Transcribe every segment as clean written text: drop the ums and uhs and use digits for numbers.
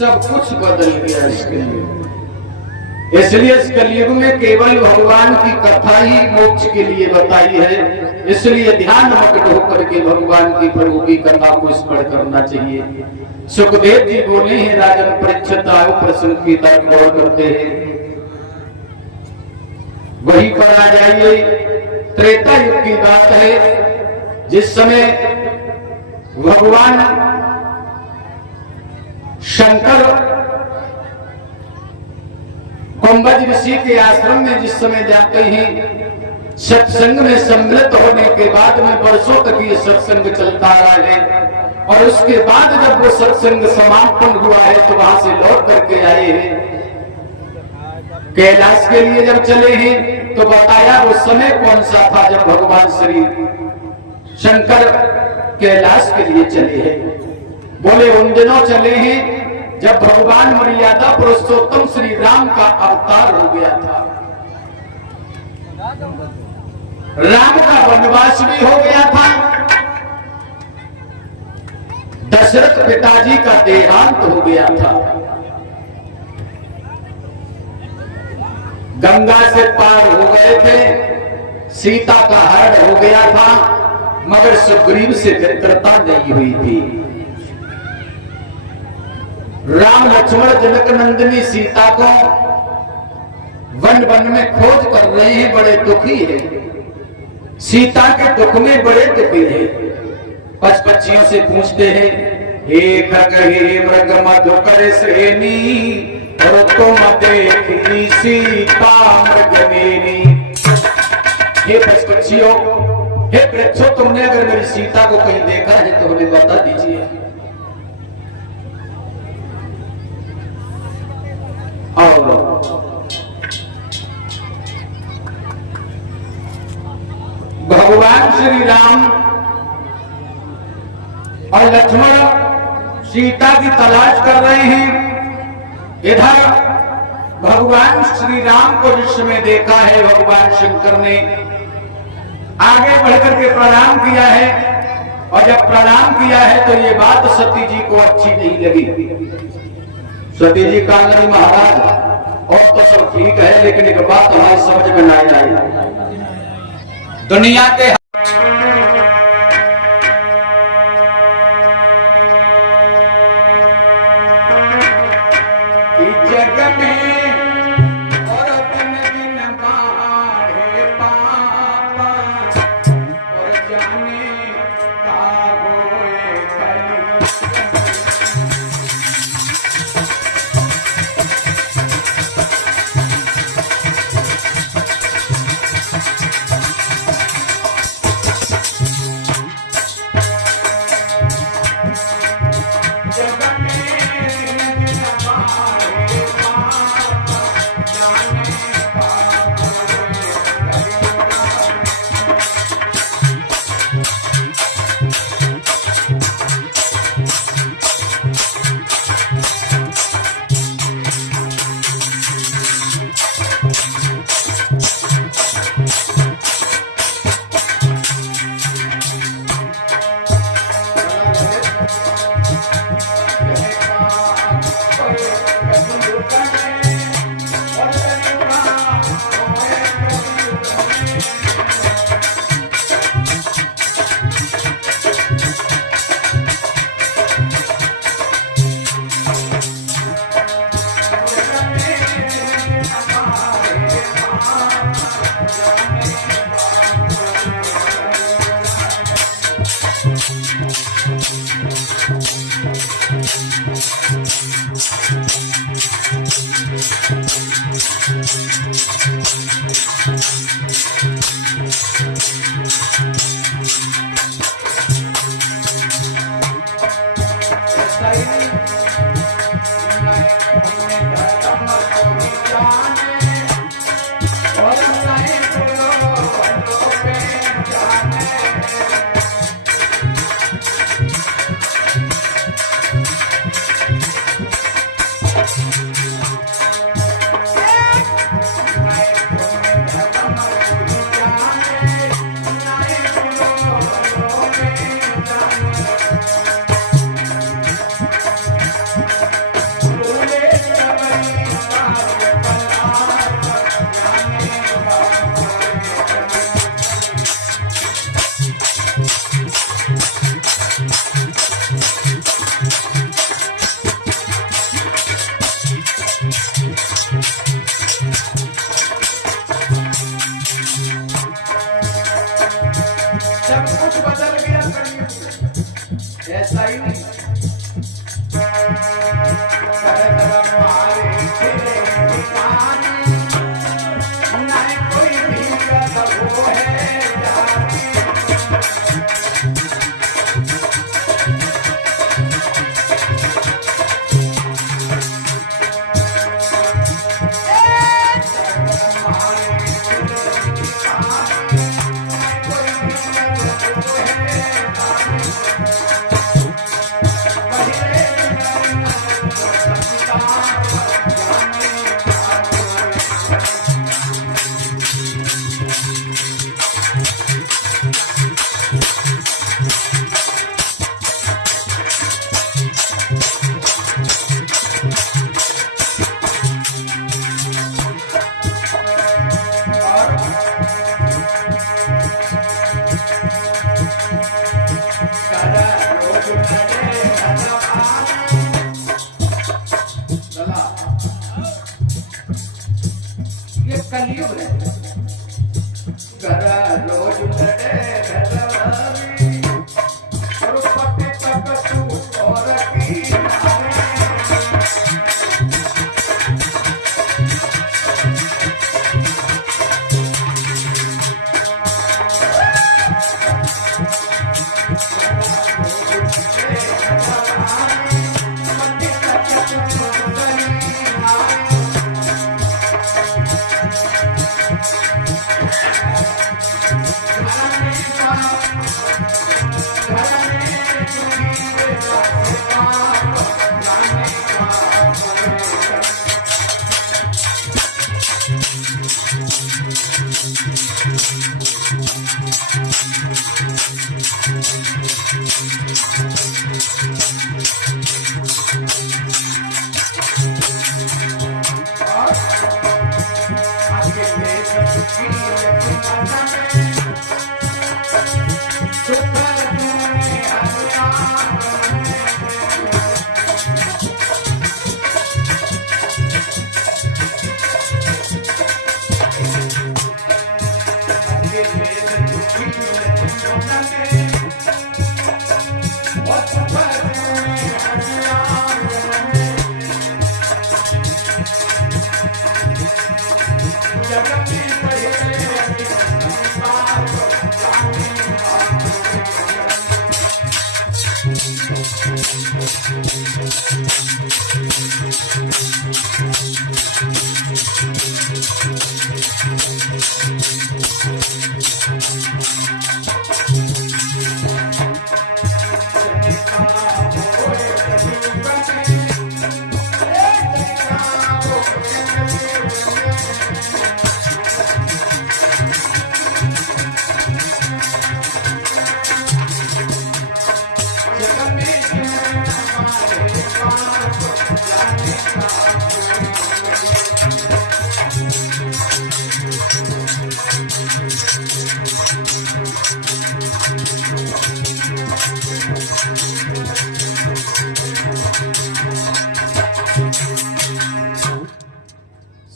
सब कुछ बदल गया इस कलयुग। इसलिए इस कलयुग में केवल भगवान की कथा ही मोक्ष के लिए बताई है। इसलिए ध्यान मग्न होकर के भगवान की प्रभु की कथा को स्मरण करना चाहिए। सुखदेव जी बोले हैं, राजन परीक्षित आओ प्रश्न की गौर करते हैं। वहीं पर आ जाइए। त्रेता युग की बात है, जिस समय भगवान शंकर कुंभज ऋषि के आश्रम में जिस समय जाते हैं, सत्संग में सम्मिलित होने के बाद में वर्षों तक ये सत्संग चलता रहा है। और उसके बाद जब वो सत्संग समापन हुआ है तो वहां से लौट करके आए हैं। कैलाश के लिए जब चले हैं तो बताया वो समय कौन सा था जब भगवान श्री शंकर कैलाश के लिए चले हैं। बोले उन दिनों चले हैं जब भगवान मर्यादा पुरुषोत्तम श्री राम का अवतार हो गया था। राम का वनवास भी हो गया था। दशरथ पिताजी का देहांत हो गया था। गंगा से पार हो गए थे। सीता का हरण हो गया था, मगर सुग्रीव से मित्रता नहीं हुई थी। राम लक्ष्मण जनक नंदिनी सीता को वन वन में खोज कर रहे हैं, बड़े दुखी है। सीता के दुख में बड़े दुखी है। पक्षियों से पूछते हैं, हे खग हे मृग मधुकर श्रेणी, तुम देखी सीता मृगनेनी। हे पक्षियों, हे वृक्षों, तुमने अगर मेरी सीता को कहीं देखा है तो हमें बता दीजिए। और भगवान श्री राम और लक्ष्मण सीता की तलाश कर रहे हैं। इधर भगवान श्री राम को जिस समय देखा है, भगवान शंकर ने आगे बढ़कर के प्रणाम किया है। और जब प्रणाम किया है तो ये बात सती जी को अच्छी नहीं लगी। सती जी कहा, नहीं महाराज, और तो सब ठीक है, लेकिन एक बात हमारी समझ में नहीं आई। दुनिया के जग में और दिन दिन बढ़े पापा, और जाने का होए कली। Thank you.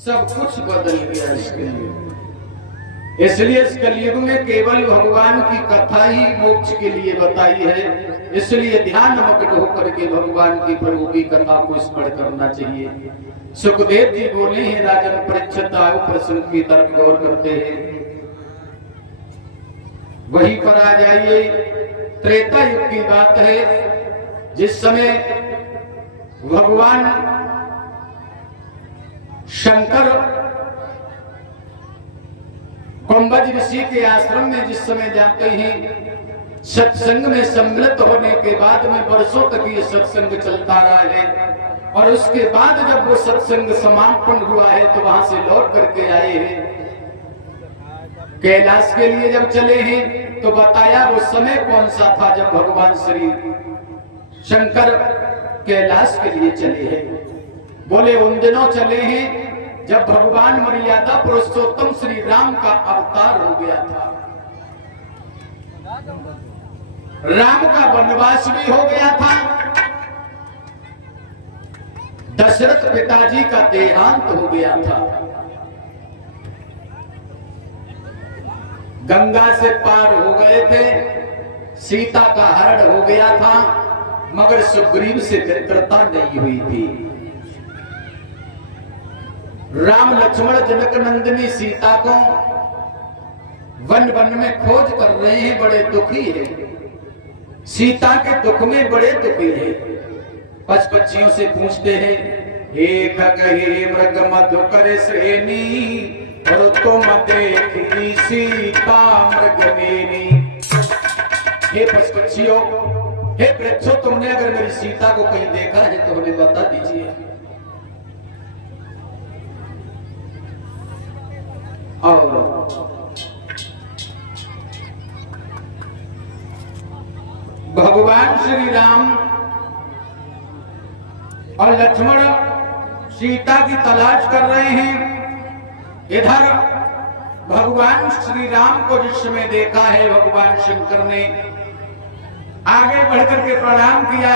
सब कुछ बदल गया इस कलयुग। इसलिए इस कलयुग में केवल भगवान की कथा ही मोक्ष के लिए बताई है। इसलिए ध्यान मग्न होकर के भगवान की प्रभु की कथा को स्मरण करना चाहिए। सुखदेव जी बोले हैं, राजन परीक्षित आओ प्रश्न की तरफ गौर करते हैं। वहीं पर आ जाइए। त्रेता युग की बात है, जिस समय भगवान शंकर कुंभज ऋषि के आश्रम में जिस समय जाते हैं, सत्संग में सम्मिलित होने के बाद में वर्षों तक ये सत्संग चलता रहा है। और उसके बाद जब वो सत्संग समापन हुआ है तो वहां से लौट करके आए हैं। कैलाश के लिए जब चले हैं तो बताया वो समय कौन सा था जब भगवान श्री शंकर कैलाश के लिए चले हैं। बोले उन दिनों चले हैं जब भगवान मर्यादा पुरुषोत्तम श्री राम का अवतार हो गया था। राम का वनवास भी हो गया था। दशरथ पिताजी का देहांत हो गया था। गंगा से पार हो गए थे। सीता का हरण हो गया था, मगर सुग्रीव से मित्रता नहीं हुई थी। राम लक्ष्मण जनक नंदिनी सीता को वन वन में खोज कर रहे हैं, बड़े दुखी है। सीता के दुख में बड़े दुखी है। पच पक्षियों से पूछते हैं, हे खग हे मृग मधुकर श्रेणी, तुम देखी सीता मृगनेनी। हे पच पक्षियों, हे वृक्षों, तुमने अगर मेरी सीता को कहीं देखा है तो हमें बता दीजिए। और भगवान श्री राम और लक्ष्मण सीता की तलाश कर रहे हैं। इधर भगवान श्री राम को जिस समय देखा है, भगवान शंकर ने आगे बढ़कर के प्रणाम किया।